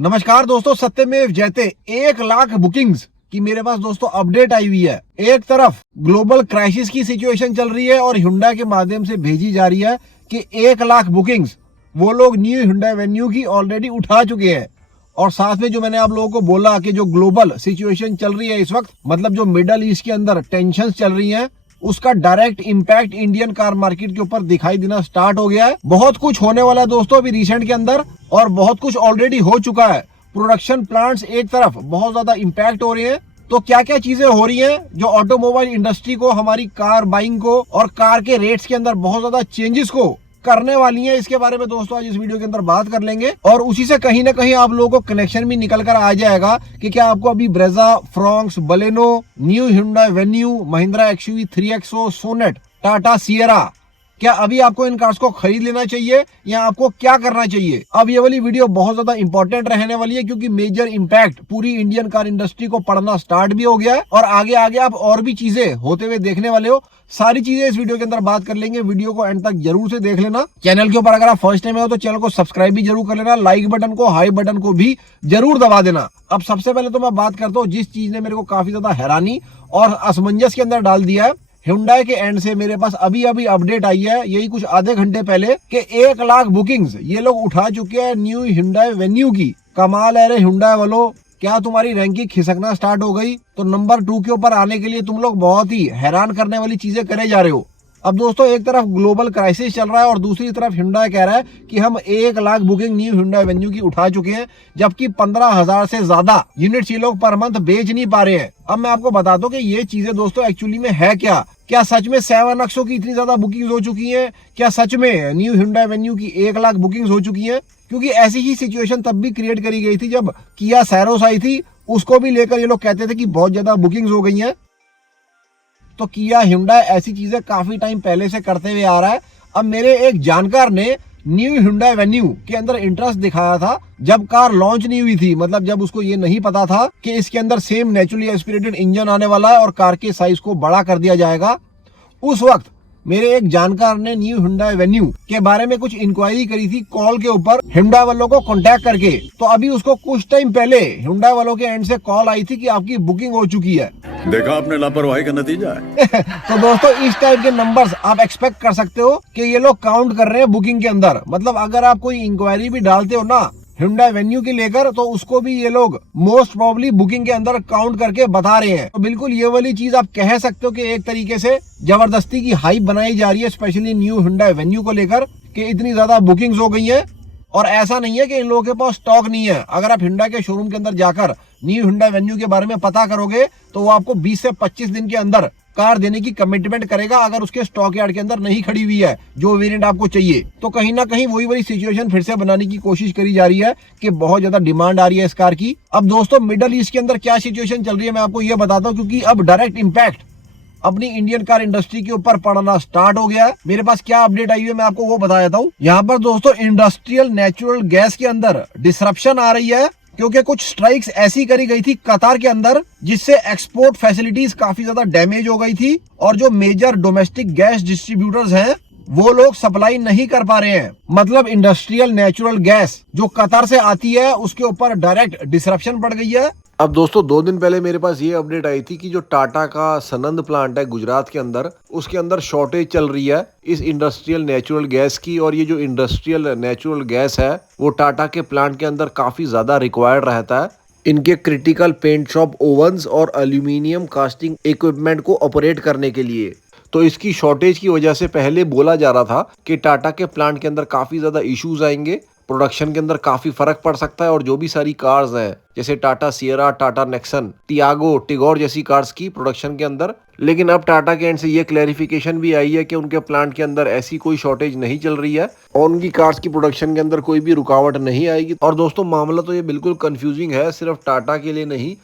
नमस्कार दोस्तों, सत्यमेव जयते 1 लाख बुकिंग्स की मेरे पास दोस्तों अपडेट आई हुई है। एक तरफ ग्लोबल क्राइसिस की सिचुएशन चल रही है और Hyundai के माध्यम से भेजी जा रही है कि 1 लाख बुकिंग्स वो लोग न्यू Hyundai वेन्यू की ऑलरेडी उठा चुके हैं। और साथ में जो मैंने आप लोगों को बोला कि जो ग्लोबल सिचुएशन चल रही है इस वक्त, मतलब जो मिडल ईस्ट के अंदर टेंशन चल रही है, उसका direct impact Indian car market के ऊपर दिखाई देना स्टार्ट हो गया है। बहुत कुछ होने वाला है दोस्तों अभी रिसेंट के अंदर, और बहुत कुछ ऑलरेडी हो चुका है। प्रोडक्शन प्लांट्स एक तरफ बहुत ज्यादा इंपैक्ट हो रहे हैं। तो क्या क्या चीजें हो रही हैं जो ऑटोमोबाइल इंडस्ट्री को, हमारी कार बाइंग को और कार के रेट्स के अंदर बहुत ज्यादा चेंजेस को करने वाली हैं, इसके बारे में दोस्तों आज इस वीडियो के अंदर बात कर लेंगे। और उसी से कहीं ना कहीं आप लोगों को कनेक्शन भी निकल कर आ जाएगा कि क्या आपको अभी Brezza, Fronx, Baleno, new Hyundai Venue, Mahindra XUV 3XO, Sonet, Tata Sierra, क्या अभी आपको इन कार्स को खरीद लेना चाहिए या आपको क्या करना चाहिए। अब ये वाली वीडियो बहुत ज्यादा इंपॉर्टेंट रहने वाली है क्योंकि मेजर इंपैक्ट पूरी इंडियन कार इंडस्ट्री को पड़ना स्टार्ट भी हो गया है और आगे आगे आप और भी चीजें होते हुए देखने वाले हो। सारी चीजें इस वीडियो के अंदर बात कर लेंगे। वीडियो को एंड तक जरूर से देख लेना। चैनल के ऊपर अगर आप फर्स्ट टाइम हो तो चैनल को सब्सक्राइब भी जरूर कर लेना। लाइक बटन को, हाई बटन को भी जरूर दबा देना। अब सबसे पहले तो मैं बात करता हूँ जिस चीज ने मेरे को काफी ज्यादा हैरानी और असमंजस के अंदर डाल दिया है। Hyundai के एंड से मेरे पास अभी अपडेट आई है, यही कुछ आधे घंटे पहले, कि 1 लाख बुकिंग्स ये लोग उठा चुके हैं न्यू Hyundai वेन्यू की। कमाल है रे Hyundai वालों, क्या तुम्हारी रैंकिंग खिसकना स्टार्ट हो गई? तो नंबर 2 के ऊपर आने के लिए तुम लोग बहुत ही हैरान करने वाली चीजें करे जा रहे हो। अब दोस्तों एक तरफ ग्लोबल क्राइसिस चल रहा है और दूसरी तरफ Hyundai कह रहा है कि हम 1 lakh booking new Hyundai venue की उठा चुके हैं, जबकि 15,000 से ज्यादा यूनिट्स ये लोग पर मंथ बेच नहीं पा रहे हैं। अब मैं आपको बता दूं कि ये चीजें दोस्तों एक्चुअली में है क्या सच में 7 अक्सो की इतनी ज्यादा बुकिंग्स हो चुकी हैं? क्या सच में न्यू Hyundai वेन्यू की 1 लाख बुकिंग्स हो चुकी हैं? क्योंकि ऐसी ही सिचुएशन तब भी क्रिएट करी गई थी जब Kia Ceros आई थी। उसको भी लेकर ये लोग कहते थे कि बहुत ज्यादा बुकिंग्स हो गई हैं। तो Kia Hyundai ऐसी चीजें काफी टाइम पहले से करते हुए आ रहा है। अब मेरे एक जानकार ने न्यू Hyundai वेन्यू के अंदर इंटरेस्ट दिखाया था जब कार लॉन्च नहीं हुई थी, मतलब जब उसको ये नहीं पता था कि इसके अंदर सेम नेचुरली एस्पिरेटेड इंजन आने वाला है और कार के साइज को बड़ा कर दिया जाएगा। उस वक्त मेरे एक जानकार ने न्यू Hyundai वेन्यू के बारे में कुछ इंक्वायरी करी थी कॉल के ऊपर Hyundai वालों को कांटेक्ट करके। तो अभी उसको कुछ टाइम पहले Hyundai वालों के एंड से कॉल आई थी कि आपकी बुकिंग हो चुकी है। देखा आपने लापरवाही का नतीजा है। तो दोस्तों इस टाइप के नंबर्स आप एक्सपेक्ट कर सकते हो कि ये लोग काउंट कर रहे हैं बुकिंग के अंदर। मतलब अगर आप कोई इंक्वायरी भी डालते हो ना Hyundai वेन्यू के लेकर, तो उसको भी ये लोग मोस्ट प्रोबेबली बुकिंग के अंदर काउंट करके बता रहे हैं। तो बिल्कुल ये वाली चीज आप कह सकते हो कि एक तरीके से जबरदस्ती की हाइप बनाई जा रही है, स्पेशली न्यू Hyundai वेन्यू को लेकर, कि इतनी ज्यादा बुकिंग्स हो गई है। और ऐसा नहीं है कि इन लोगों के पास स्टॉक नहीं है। अगर आप Hyundai के शोरूम के अंदर जाकर न्यू Hyundai वेन्यू के बारे में पता करोगे तो वो आपको 20 से 25 दिन के अंदर कार देने की कमिटमेंट करेगा, अगर उसके स्टॉक यार्ड के अंदर नहीं खड़ी हुई है जो वेरिएंट आपको चाहिए। तो कहीं ना कहीं वही वाली सिचुएशन फिर से बनाने की कोशिश करी जा रही है कि बहुत ज्यादा डिमांड आ रही है इस कार की। अब दोस्तों मिडल ईस्ट के अंदर क्या सिचुएशन चल रही है मैं आपको ये बताता हूँ, क्योंकि अब डायरेक्ट इंपैक्ट अपनी इंडियन कार इंडस्ट्री के ऊपर पड़ना स्टार्ट हो गया है। मेरे पास क्या अपडेट आई है मैं आपको वो बता देता हूँ। यहाँ पर दोस्तों इंडस्ट्रियल नेचुरल गैस के अंदर डिसरप्शन आ रही है क्योंकि कुछ स्ट्राइक्स ऐसी करी गई थी कतार के अंदर जिससे एक्सपोर्ट फैसिलिटीज काफी ज्यादा डैमेज हो गई थी और जो मेजर डोमेस्टिक गैस डिस्ट्रीब्यूटर्स हैं वो लोग सप्लाई नहीं कर पा रहे हैं। मतलब इंडस्ट्रियल नेचुरल गैस जो कतार से आती है उसके ऊपर डायरेक्ट डिसरप्शन पड़ गई है। अब दोस्तों 2 दिन पहले मेरे पास ये अपडेट आई थी कि जो टाटा का सनंद प्लांट है गुजरात के अंदर, उसके अंदर शॉर्टेज चल रही है इस इंडस्ट्रियल नेचुरल गैस की। और ये जो इंडस्ट्रियल नेचुरल गैस है वो टाटा के प्लांट के अंदर काफी ज्यादा रिक्वायर्ड रहता है इनके क्रिटिकल पेंट शॉप ओवंस और एल्यूमिनियम कास्टिंग इक्विपमेंट को ऑपरेट करने के लिए। तो इसकी शॉर्टेज की वजह से पहले बोला जा रहा था कि टाटा के प्लांट के अंदर काफी ज्यादा इश्यूज आएंगे, प्रोडक्शन के अंदर काफी फर्क पड़ सकता है और जो भी सारी कार्स हैं जैसे Tata Sierra, Tata Nexon, Tiago, Tigor जैसी कार्स की प्रोडक्शन के अंदर। लेकिन अब टाटा के एंड से ये क्लैरिफिकेशन भी आई है कि उनके प्लांट के अंदर ऐसी कोई शॉर्टेज नहीं चल रही है और उनकी कार्स की प्रोडक्शन के अंदर कोई भी रुकावट नहीं आएगी। और दोस्तों मामला तो ये बिल्कुल कंफ्यूजिंग है, सिर्फ टाटा के लिए नहीं,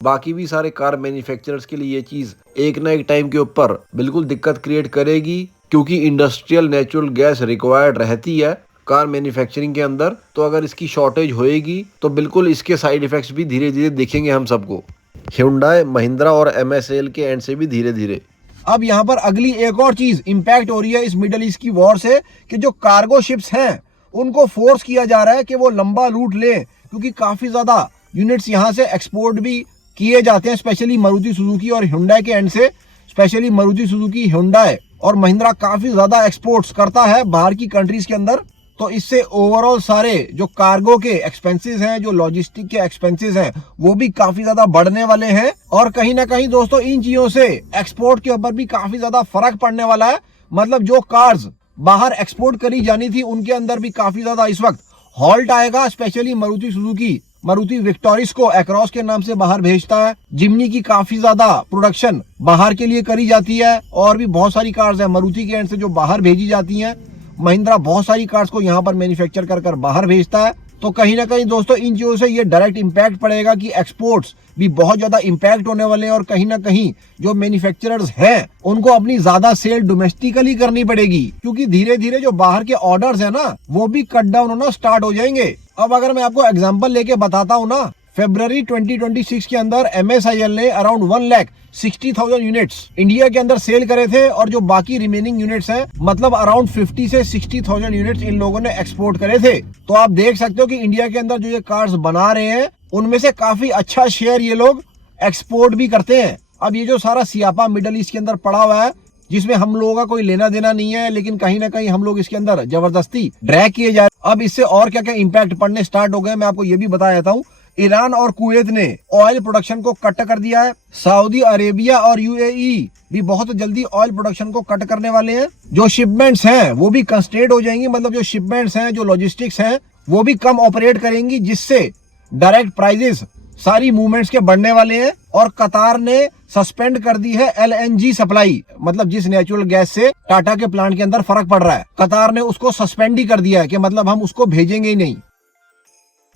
बाकी भी सारे कार मैन्युफैक्चरर्स के लिए ये चीज एक ना एक टाइम के ऊपर बिल्कुल दिक्कत क्रिएट करेगी क्योंकि इंडस्ट्रियल नेचुरल गैस रिक्वायर्ड रहती है कार मैन्युफैक्चरिंग के अंदर। तो अगर इसकी शॉर्टेज होएगी तो बिल्कुल इसके साइड इफेक्ट्स भी धीरे धीरे दिखेंगे हम सबको, Hyundai, महिंद्रा और MSL के एंड से भी धीरे धीरे। अब यहाँ पर अगली एक और चीज इंपैक्ट हो रही है इस मिडल ईस्ट की वॉर से कि जो कार्गो शिप्स हैं उनको फोर्स किया जा रहा है कि वो लंबा रूट लें क्योंकि काफी ज्यादा यूनिट्स यहाँ से एक्सपोर्ट भी किए जाते हैं, स्पेशली मारुति सुजुकी और Hyundai के एंड से। स्पेशली मारुति सुजुकी, Hyundai और महिंद्रा काफी ज्यादा एक्सपोर्ट्स करता है बाहर की कंट्रीज के अंदर। तो इससे ओवरऑल सारे जो कार्गो के एक्सपेंसेस हैं, जो लॉजिस्टिक के एक्सपेंसेस हैं, वो भी काफी ज्यादा बढ़ने वाले हैं। और कहीं ना कहीं दोस्तों इन चीजों से एक्सपोर्ट के ऊपर भी काफी ज्यादा फर्क पड़ने वाला है। मतलब जो कार्स बाहर एक्सपोर्ट करी जानी थी उनके अंदर भी काफी ज्यादा इस वक्त हॉल्ट आएगा। Specially Maruti Suzuki Maruti Victoris को एक्रॉस के नाम से बाहर भेजता है। जिमनी की काफी ज्यादा प्रोडक्शन बाहर के लिए करी जाती है और भी बहुत सारी कार्स है मारुति के एंड से जो बाहर भेजी जाती हैं। महिंद्रा बहुत सारी कार्स को यहाँ पर मैन्युफैक्चर कर बाहर भेजता है। तो कहीं ना कहीं दोस्तों इन चीजों से ये डायरेक्ट इंपैक्ट पड़ेगा कि एक्सपोर्ट्स भी बहुत ज्यादा इंपैक्ट होने वाले हैं। और कहीं ना कहीं जो मैन्युफैक्चरर्स हैं उनको अपनी ज्यादा सेल डोमेस्टिकली करनी पड़ेगी, क्योंकि धीरे धीरे जो बाहर के ऑर्डर्स है ना वो भी कट डाउन होना स्टार्ट हो जाएंगे। अब अगर मैं आपको एग्जांपल लेके बताता हूँ ना, फरवरी 2026 के अंदर MSIL ने अराउंड 1,60,000 यूनिट्स इंडिया के अंदर सेल करे थे और जो बाकी रिमेनिंग यूनिट्स हैं मतलब अराउंड 50 से 60,000 यूनिट्स इन लोगों ने एक्सपोर्ट करे थे। तो आप देख सकते हो कि इंडिया के अंदर जो ये कार्स बना रहे हैं उनमें से काफी अच्छा शेयर ये लोग एक्सपोर्ट भी करते हैं। अब ये जो सारा सियापा मिडल ईस्ट के अंदर पड़ा हुआ है जिसमें हम लोगों का कोई लेना देना नहीं है, लेकिन कहीं ना कहीं हम लोग इसके अंदर जबरदस्ती ड्रैग किए जा रहे। अब इससे और क्या क्या इंपैक्ट पड़ने स्टार्ट हो गए मैं आपको ये भी बता देता हूँ। ईरान और कुवैत ने ऑयल प्रोडक्शन को कट कर दिया है। सऊदी अरेबिया और UAE भी बहुत जल्दी ऑयल प्रोडक्शन को कट करने वाले हैं। जो शिपमेंट्स हैं वो भी कंस्ट्रेंट हो जाएंगी, मतलब जो शिपमेंट्स हैं, जो लॉजिस्टिक्स हैं वो भी कम ऑपरेट करेंगी, जिससे डायरेक्ट प्राइजेस सारी मूवमेंट्स के बढ़ने वाले हैं। और कतार ने सस्पेंड कर दी है LNG सप्लाई, मतलब जिस नेचुरल गैस से टाटा के प्लांट के अंदर फर्क पड़ रहा है, कतार ने उसको सस्पेंड ही कर दिया है कि मतलब हम उसको भेजेंगे ही नहीं।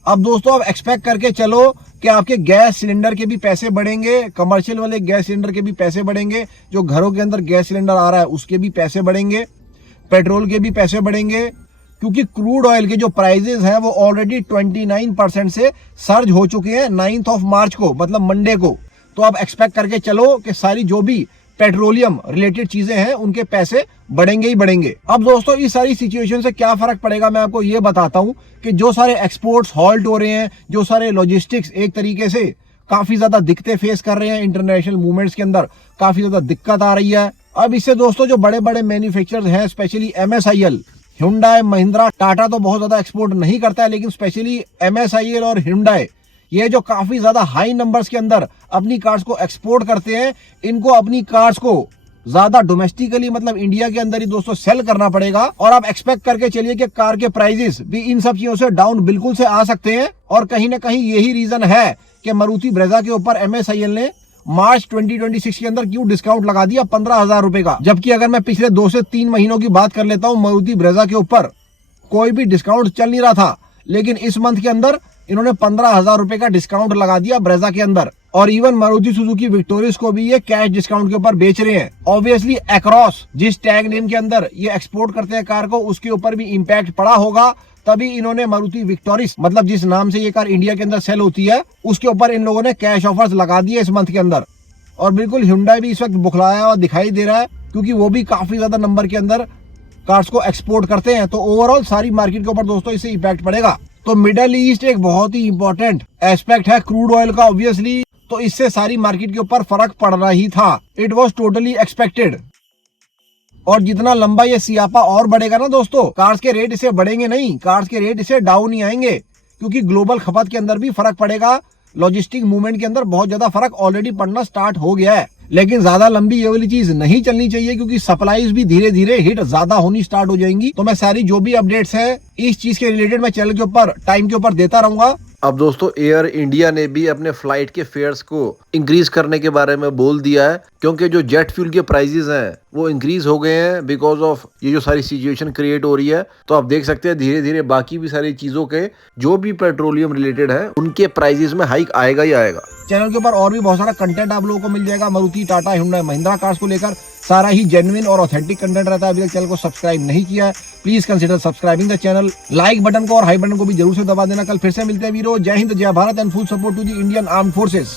अब दोस्तों आप एक्सपेक्ट करके चलो कि आपके गैस सिलेंडर के भी पैसे बढ़ेंगे, कमर्शियल वाले गैस सिलेंडर के भी पैसे बढ़ेंगे, जो घरों के अंदर गैस सिलेंडर आ रहा है उसके भी पैसे बढ़ेंगे, पेट्रोल के भी पैसे बढ़ेंगे, क्योंकि क्रूड ऑयल के जो प्राइजेस हैं वो ऑलरेडी 29% से सर्ज हो चुके हैं 9 मार्च को, मतलब मंडे को। तो आप एक्सपेक्ट करके चलो कि सारी जो भी पेट्रोलियम रिलेटेड चीजें हैं उनके पैसे बढ़ेंगे ही बढ़ेंगे। अब दोस्तों इस सारी सिचुएशन से क्या फर्क पड़ेगा मैं आपको ये बताता हूं कि जो सारे एक्सपोर्ट्स हॉल्ट हो रहे हैं, जो सारे लॉजिस्टिक्स एक तरीके से काफी ज्यादा दिक्कतें फेस कर रहे हैं, इंटरनेशनल मूवमेंट्स के अंदर काफी ज्यादा दिक्कत आ रही है। अब इससे दोस्तों जो बड़े बड़े मैन्युफैक्चरर्स हैं, specially MSIL, Hyundai, Mahindra, Tata तो बहुत ज्यादा एक्सपोर्ट नहीं करता है, लेकिन स्पेशली MSIL और Hyundai ये जो काफी ज्यादा हाई नंबर्स के अंदर अपनी कार्स को एक्सपोर्ट करते हैं, इनको अपनी कार्स को ज्यादा डोमेस्टिकली मतलब इंडिया के अंदर ही दोस्तों सेल करना पड़ेगा। और आप एक्सपेक्ट करके चलिए कि कार के प्राइजेस भी इन सब चीजों से डाउन बिल्कुल से आ सकते हैं। और कहीं ना कहीं यही रीजन है कि मारुति ब्रेजा के ऊपर MSIL ने मार्च 2026 के अंदर क्यों डिस्काउंट लगा दिया 15,000 रुपए का। जबकि अगर मैं पिछले 2 से 3 महीनों की बात कर लेता हूं, मारुति ब्रेजा के ऊपर कोई भी डिस्काउंट चल नहीं रहा था, लेकिन इस मंथ के अंदर इन्होंने 15,000 रुपए का डिस्काउंट लगा दिया ब्रेजा के अंदर। और इवन मारुति सुजुकी विक्टोरिस को भी ये कैश डिस्काउंट के ऊपर बेच रहे हैं। ऑब्वियसली एक्रॉस जिस टैग नेम के अंदर ये एक्सपोर्ट करते हैं कार को, उसके ऊपर भी इंपैक्ट पड़ा होगा, तभी इन्होंने मारुति विक्टोरिस मतलब जिस नाम से ये कार इंडिया के अंदर सेल होती है उसके ऊपर इन लोगों ने कैश ऑफर्स लगा दिए इस मंथ के अंदर। और बिल्कुल Hyundai भी इस वक्त बुखलाया हुआ दिखाई दे रहा है, क्योंकि वो भी काफी ज्यादा नंबर के अंदर कार्स को एक्सपोर्ट करते हैं। तो ओवरऑल सारी मार्केट के ऊपर दोस्तों इससे इम्पैक्ट पड़ेगा। तो मिडल ईस्ट एक बहुत ही इंपॉर्टेंट एस्पेक्ट है क्रूड ऑयल का ऑब्वियसली, तो इससे सारी मार्केट के ऊपर फर्क पड़ रहा ही था। It was totally expected. और जितना लंबा ये सियापा और बढ़ेगा ना दोस्तों, कार्स के रेट इसे बढ़ेंगे नहीं, कार्स के रेट इसे डाउन ही आएंगे, क्योंकि ग्लोबल खपत के अंदर भी फर्क पड़ेगा। लॉजिस्टिक मूवमेंट के अंदर बहुत ज्यादा फर्क ऑलरेडी पड़ना स्टार्ट हो गया है, लेकिन ज्यादा लंबी ये वाली चीज नहीं चलनी चाहिए, क्योंकि सप्लाईज भी धीरे धीरे हिट ज्यादा होनी स्टार्ट हो जाएंगी। तो मैं सारी जो भी अपडेट्स है इस चीज के रिलेटेड मैं चैनल के ऊपर टाइम के ऊपर देता रहूंगा। अब दोस्तों एयर इंडिया ने भी अपने फ्लाइट के फेयर्स को इंक्रीज करने के बारे में बोल दिया है, क्योंकि जो जेट फ्यूल के प्राइसेस हैं वो इंक्रीज हो गए हैं बिकॉज ऑफ ये जो सारी सिचुएशन क्रिएट हो रही है। तो आप देख सकते हैं धीरे धीरे बाकी भी सारी चीजों के जो भी पेट्रोलियम रिलेटेड है उनके प्राइसेस में हाइक आएगा ही आएगा। चैनल के ऊपर और भी बहुत सारा कंटेंट आप लोगों को मिल जाएगा मारुति, टाटा, Hyundai, महिंद्रा कार्स को लेकर। सारा ही जेन्युइन और ऑथेंटिक कंटेंट रहता है। अभी तक चैनल को सब्सक्राइब नहीं किया है, please consider subscribing the channel. Like button को और हाई बटन को भी जरूर से दबा देना। कल फिर से मिलते हैं वीरो। जय हिंद, जय Bharat and full support to the Indian armed forces.